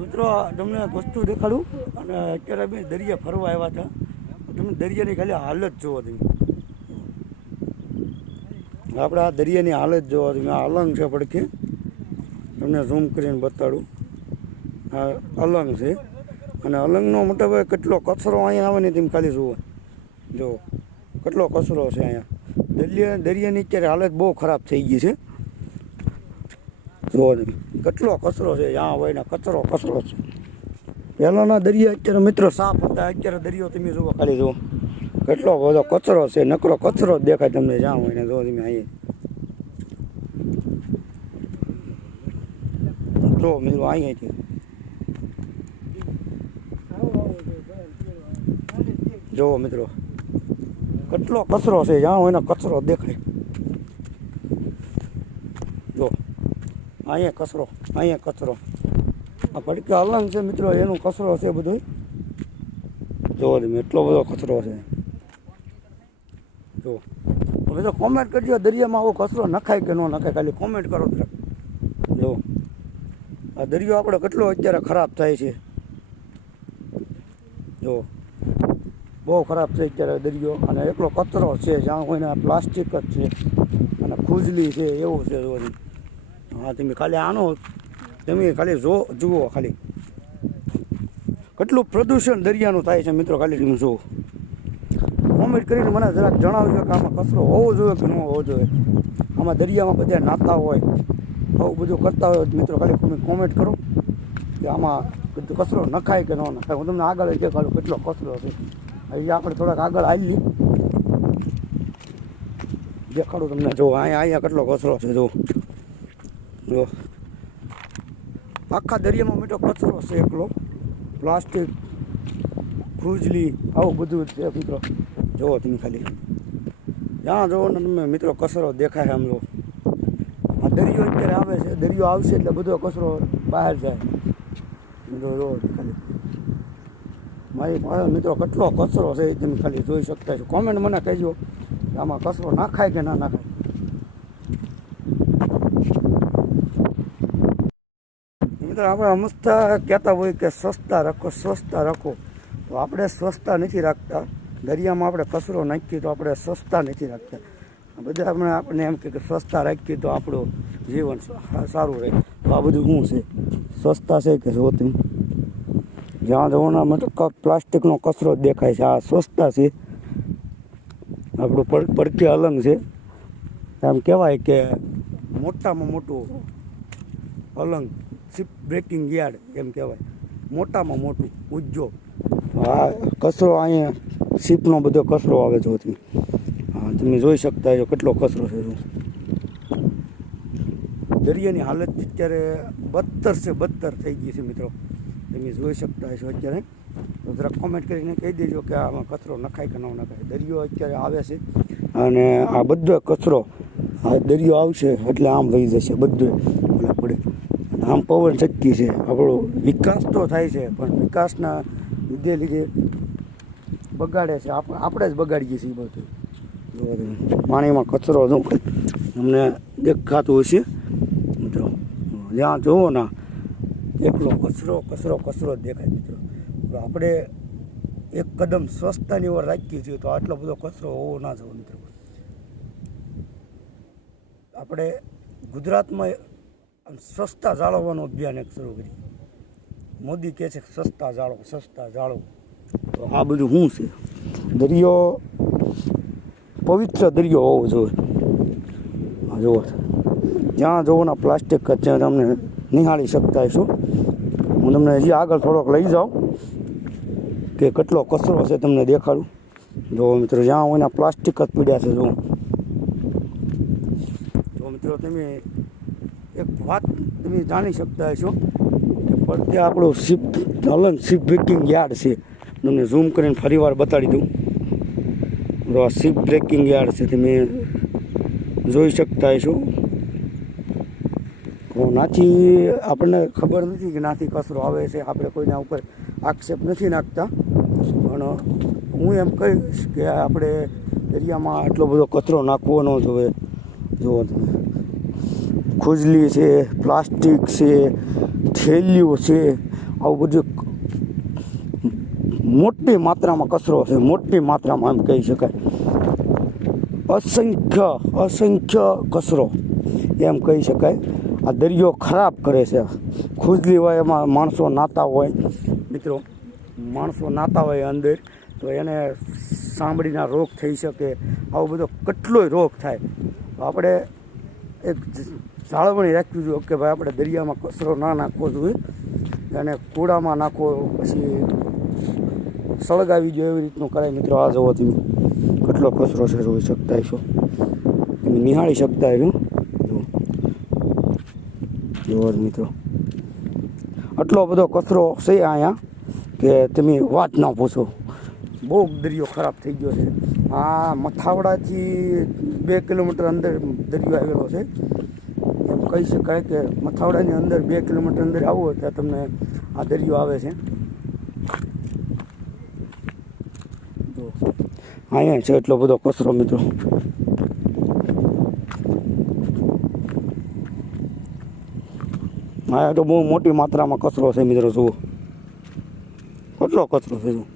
મિત્રો તમને વસ્તુ દેખાડું. અને અત્યારે અમે દરિયા ફરવા આવ્યા હતા. તમે દરિયાની ખાલી હાલત જોવો તમે આપણે આ દરિયાની હાલત જોવા તમે આ અલંગ છે પડખે. તમને ઝૂમ કરીને બતાડું. આ અલંગ છે. અને અલંગનો મતલબ કેટલો કચરો અહીંયા આવે ને તમે ખાલી જુઓ. જો કેટલો કચરો છે અહીંયા. દરિયા, દરિયાની અત્યારે હાલત બહુ ખરાબ થઈ ગઈ છે. જુઓ તમે કેટલો કચરો છે જ્યાં હોય ને કચરો કચરો છે. પહેલાંના દરિયા અત્યારે મિત્રો સાફ હતા, અત્યારે દરિયો તમે જુઓ ખાલી જુઓ. કેટલો બધો કચરો છે, નકરો કચરો જ દેખાય તમને, જ્યાં હોય ને જુઓ તમે અહીંયા જો મિત્રો અહીંયાથી. જુઓ મિત્રો, કેટલો કચરો છે, જ્યાં હોય ને કચરો દેખાય જો અહીંયા કચરો અહીંયા કચરો. આ પડકે અલંગ છે મિત્રો, એનું કચરો છે બધો જો એટલો બધો કચરો છે. જો હવે તો કોમેન્ટ કરજો દરિયામાં આવો કચરો નખાય કે ન નખાય, ખાલી કોમેન્ટ કરો. જો આ દરિયો આપણો કેટલો અત્યારે ખરાબ થાય છે. જો બહુ ખરાબ છે અત્યારે દરિયો, અને એટલો કચરો છે, જ્યાં હોય ને પ્લાસ્ટિક જ છે, અને ખુજલી છે, એવું છે જો તમે. હા, તમે ખાલી આનો, તમે ખાલી જો, જુઓ ખાલી. કેટલું પ્રદૂષણ દરિયાનું થાય છે મિત્રો ખાલી તમે જુઓ. કોમેન્ટ કરીને મને જરાક જણાવજો કે આમાં કચરો હોવો જોઈએ કે ન હોવો જોઈએ. આમાં દરિયામાં બધા નાતા હોય, આવું બધું કરતા હોય, મિત્રો ખાલી તમે કોમેન્ટ કરો કે આમાં કચરો નખાય કે ન નખાય. હું તમને આગળ જ દેખાડું કેટલો કચરો છે. અહીંયા આપણે થોડાક આગળ આવી દેખાડું તમને જો અહીંયા અહીંયા કેટલો કચરો છે જો જો. આખા દરિયામાં મીઠો કચરો છે એકલો. પ્લાસ્ટિક ખુજલી આવું બધું છે મિત્રો. જુઓ તમે ખાલી. જ્યાં જુઓ ને તમે મિત્રો કચરો દેખાય આમ જો. આ દરિયો અત્યારે આવે છે. દરિયો આવશે એટલે બધો કચરો બહાર જાય. મિત્રો જુઓ ખાલી. મારી પાસે મિત્રો કેટલો કચરો છે એ તમે ખાલી જોઈ શકતા છો. કોમેન્ટ મને કહેજો આમાં કચરો નાખાય કે ના નાખાય. મિત્રો આપણે હંમેશા કહેતા હોય કે સ્વચ્છતા રાખો સ્વચ્છતા રાખો. તો આપણે સ્વચ્છતા નથી રાખતા. દરિયામાં આપણે કચરો નાખીએ તો આપણે સ્વચ્છતા નથી રાખતા. બધા આપણે આપણે એમ કે કે સ્વચ્છતા રાખીએ તો આપણું જીવન સારું રહે. તો આ બધું શું છે? સ્વચ્છતા છે કે જોતી જ્યાં જવાના મતલબ પ્લાસ્ટિકનો કચરો જ દેખાય છે. આ સ્વચ્છતા છે. આપણું પડ પડખે અલંગ છે. એમ કહેવાય કે મોટામાં મોટું અલંગ શિપ બ્રેકિંગ યાર્ડ એમ કહેવાય. મોટામાં મોટું ઉજ્જો આ કચરો અહીંયા શિપનો બધો કચરો આવે છે તમે હા તમે જોઈ શકતા છો કેટલો કચરો છે જો. દરિયાની હાલત અત્યારે બદતર છે બદતર થઈ ગઈ છે મિત્રો. તમે જોઈ શકતા છો અત્યારે. તો જરા કોમેન્ટ કરીને કહી દેજો કે આમાં કચરો નખાય કે ન નખાય. દરિયો અત્યારે આવે છે અને આ બધો કચરો આ દરિયો આવશે એટલે આમ વહી જશે બધું. આમ પવન શક્તિ છે. આપણો વિકાસ તો થાય છે, પણ વિકાસના લીધે લીધે બગાડે છે. આપ- આપણે જ બગાડીએ છીએ બધું. પાણીમાં કચરો જો અમને દેખાતું હશે. મિત્રો, જ્યાં જુઓ ના, એકલો કચરો કચરો કચરો જ દેખાય મિત્રો. આપણે એક કદમ સ્વચ્છતાની ઓર રાખીએ છીએ તો આટલો બધો કચરો હોવો ના જવો મિત્રો. આપણે ગુજરાતમાં સ્વચ્છતા જાળવવાનું અભિયાન એક શરૂ કરી. મોદી કહે છે સસ્તા જાળવો સસ્તા જાળવો તો આ બધું શું છે? દરિયો, પવિત્ર દરિયો હોવો જોઈએ. જુઓ. જ્યાં જોવોના પ્લાસ્ટિક ત્યાં તમને નિહાળી શકતા હશો હું તમને હજી આગળ થોડોક લઈ જાઉં કે કેટલો કચરો છે તમને દેખાડું. જો મિત્રો, જ્યાં હોય પ્લાસ્ટિક જ પીડ્યા છે જો મિત્રો, તમે વાત તમે જાણી શકતા હશો કે પડતે આપણું શિપ હલન શિપ બ્રેકિંગ યાર્ડ છે. તમને ઝૂમ કરીને ફરીવાર બતાડી દઉં. તો આ શિપ બ્રેકિંગ યાર્ડ છે તમે જોઈ શકતા હશો. નાથી આપણને ખબર નથી કે નાથી કચરો આવે છે. આપણે કોઈના ઉપર આક્ષેપ નથી નાખતા. પણ હું એમ કહીશ કે આપણે એરિયામાં આટલો બધો કચરો નાખવો ન જોઈએ. જુઓ તમે. ખુજલી છે, પ્લાસ્ટિક છે, થેલીઓ છે, આવું બધું મોટી માત્રામાં કચરો છે, મોટી માત્રામાં એમ કહી શકાય. અસંખ્ય અસંખ્ય કચરો, એમ કહી શકાય. આ દરિયો ખરાબ કરે છે. ખુજલી હોય એમાં માણસો નાતા હોય. મિત્રો, માણસો નાતા હોય અંદર, તો એને સાંભળીના રોગ થઈ શકે. આવો બધો કેટલોય રોગ થાય. આપણે એક જાળવણી રાખવી જોઈએ કે ભાઈ આપણે દરિયામાં કચરો ના નાખવો જોઈએ અને કૂડામાં નાખો પછી સળગાવી જોઈએ એવી રીતનું કરાય. મિત્રો, આ જવો તમે કેટલો કચરો છે, જોઈ શકતા છો. તમે નિહાળી શકતા છો. જુઓ મિત્રો, આટલો બધો કચરો છે અહીંયા કે તમે વાત ના પૂછો. બહુ દરિયો ખરાબ થઈ ગયો છે. આ મથાવડાથી બે કિલોમીટર અંદર દરિયો આવેલો છે. એમ કહી શકાય કે મથાવડાની અંદર બે કિલોમીટર અંદર આવો ત્યાં તમને આ દરિયો આવે છે. અહીંયા છે એટલો બધો કચરો મિત્રો. અહીંયા તો બહુ મોટી માત્રામાં કચરો છે મિત્રો, જુઓ. કેટલો કચરો છે, જુઓ.